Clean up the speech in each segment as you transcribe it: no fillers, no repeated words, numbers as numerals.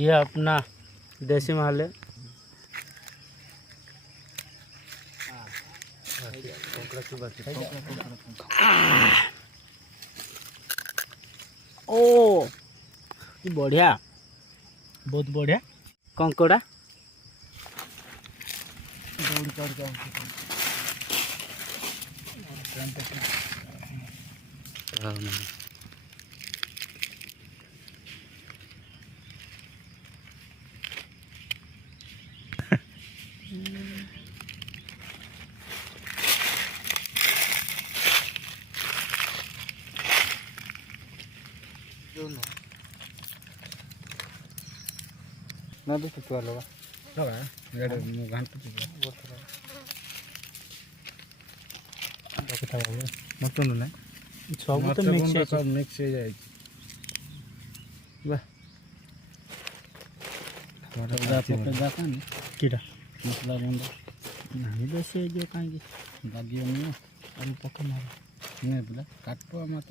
ये अपना देसी माल है। ओ बढ़िया, बहुत बढ़िया कंकड़ा। ना तो तू लगा लगा ये घंटे मटन ना सब तो मिक्स सब मिक्स हो जाए कीड़ा मसला बंद नहीं बेसी जो कहीं लगे नहीं अरे पका मार नहीं बोला काटो मत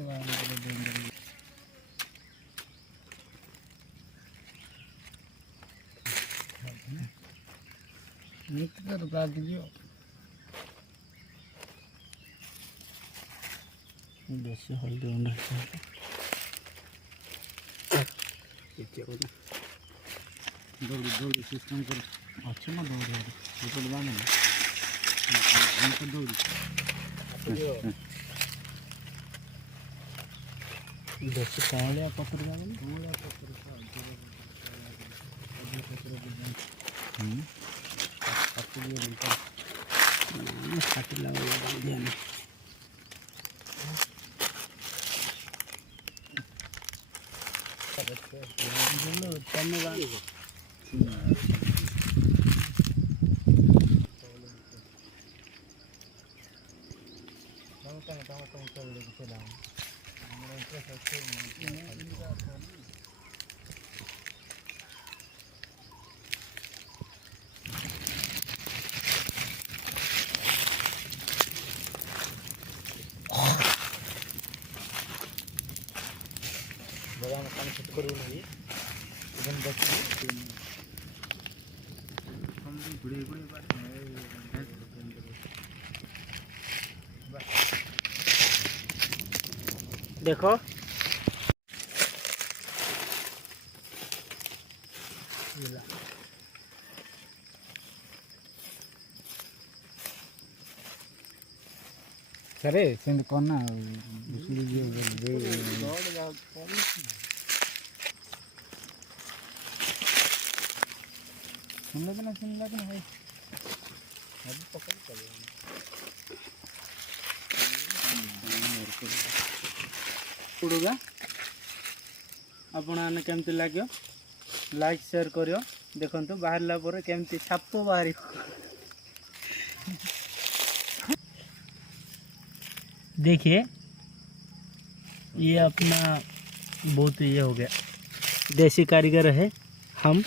बेसी हल्दी गुंडा दौड़ी दौड़ी सिस्टम कर अच्छे ना दौड़ रिपोर्ट बांध दौड़ी बेसी कौलिया पकड़ देखो सरे सेंड करना भाई पड़ूगा आपण केमती लगे लाइक शेयर करियो देखंतु बाहरला पर केमती छाप बाहरी देखिए ये अपना बहुत ये हो गया देसी कारीगर है, हम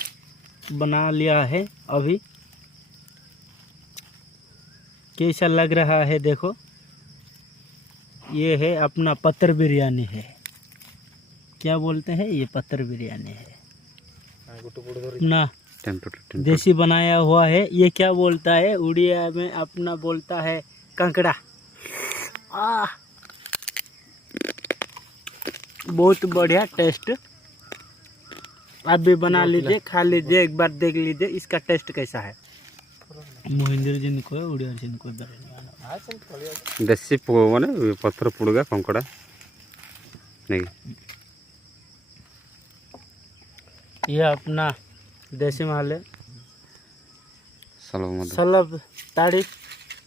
बना लिया है। अभी कैसा लग रहा है देखो, ये है अपना पत्थर बिरयानी है। क्या बोलते हैं ये पत्थर बिरयानी है ना, देसी बनाया हुआ है। ये क्या बोलता है उड़िया में अपना बोलता है कंकड़ा। बहुत बढ़िया टेस्ट, आप भी बना लीजिए, खा लीजिए, एक बार देख लीजिए इसका टेस्ट कैसा है। महेंद्र जी को उड़िया जी को देसी माने पत्थर पुड़गा कंकड़ा नहीं, ये अपना देसी माल है। सलब सलब ताड़ी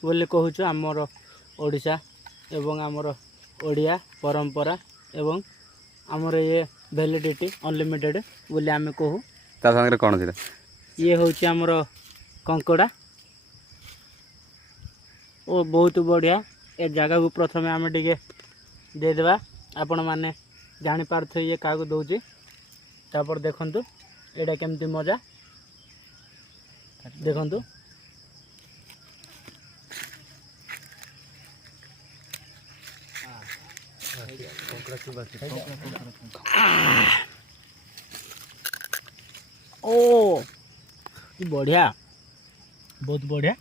बोले कहूँ आमर ओडिशा एवं आमर ओडिया परंपरा एवं आमर ये वैलिडिटी अनलिमिटेड बोले आम कहूँ। ता संगे कौन थी ये हूँ आमर कंकड़ा ओ बहुत बढ़िया। ए जगह को प्रथम आम टे देदेबा, आपण मैंने जापारे ये क्या दौची तापर देखंतु एटा केमती मजा देखंतु। बढ़िया बहुत बढ़िया।